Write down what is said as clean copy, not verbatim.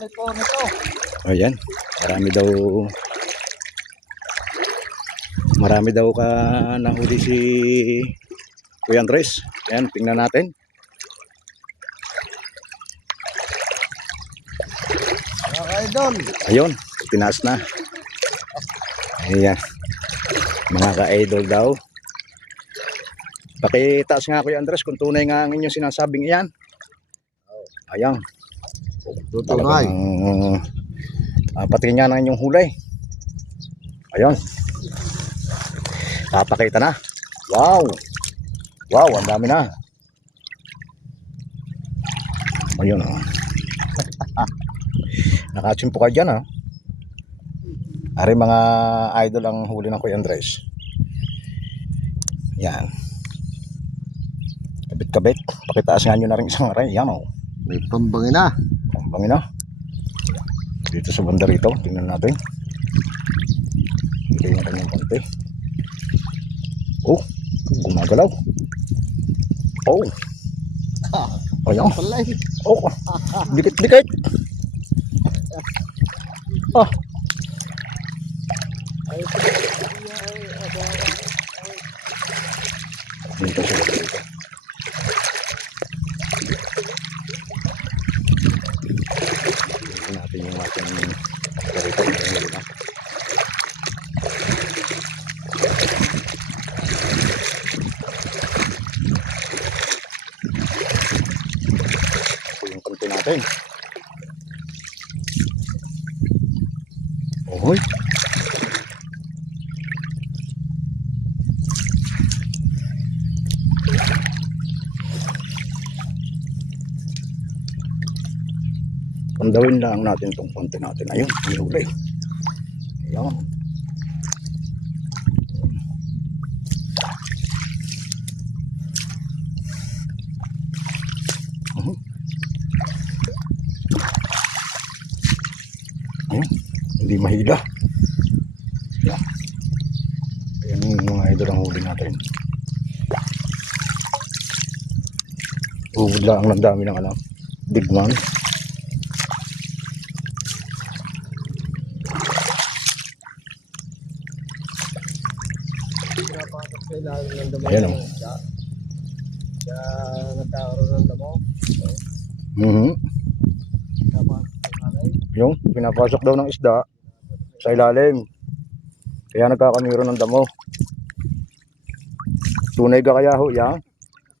laki po nito. Ayan, marami daw ka nahuli si Kuya Andres. Ayan, tingnan natin. Mga ka-idol. Ayun, tinaas na. Ayan, mga ka-idol daw. Pakitaas nga Kuya Andres kung tunay nga ang inyong sinasabing iyan. Ayan. Tutunay. Patingin nga ng inyong hulay. Ayun. Papakita na. Wow. Wow, ang dami na. Ayun oh. Nakatsimpo ka dyan ah. Ari mga idol ang huli ng Kuya Andres. Yan. Kabit-kabit. Pakitaas nga nyo na rin isang aray. Yan oh. May pambangin na. Pambangin na. Dito sa banda rito. Tingnan natin. Ito yung kanyang konti. Oh. Gumagalaw. Oh. Ayan. Oh. Dikit-dikit. Ah. Dito sa banda rito. Natin yung ating karito na. Ito yung kanto natin. Oy. Pandawin lang natin itong konti natin. Ayun, hinuli. Ayan. Ayun, hindi mahila. Ayan. Ayan yung mga idol ang huli natin. Bubud lang ang dami ng alam. Big man. Ayan o. Kaya nagkakaroon ng damo. Yung pinapasok daw ng isda sa ilalim. Kaya nagkakamiro ng damo. Tunay ka kaya ho yan?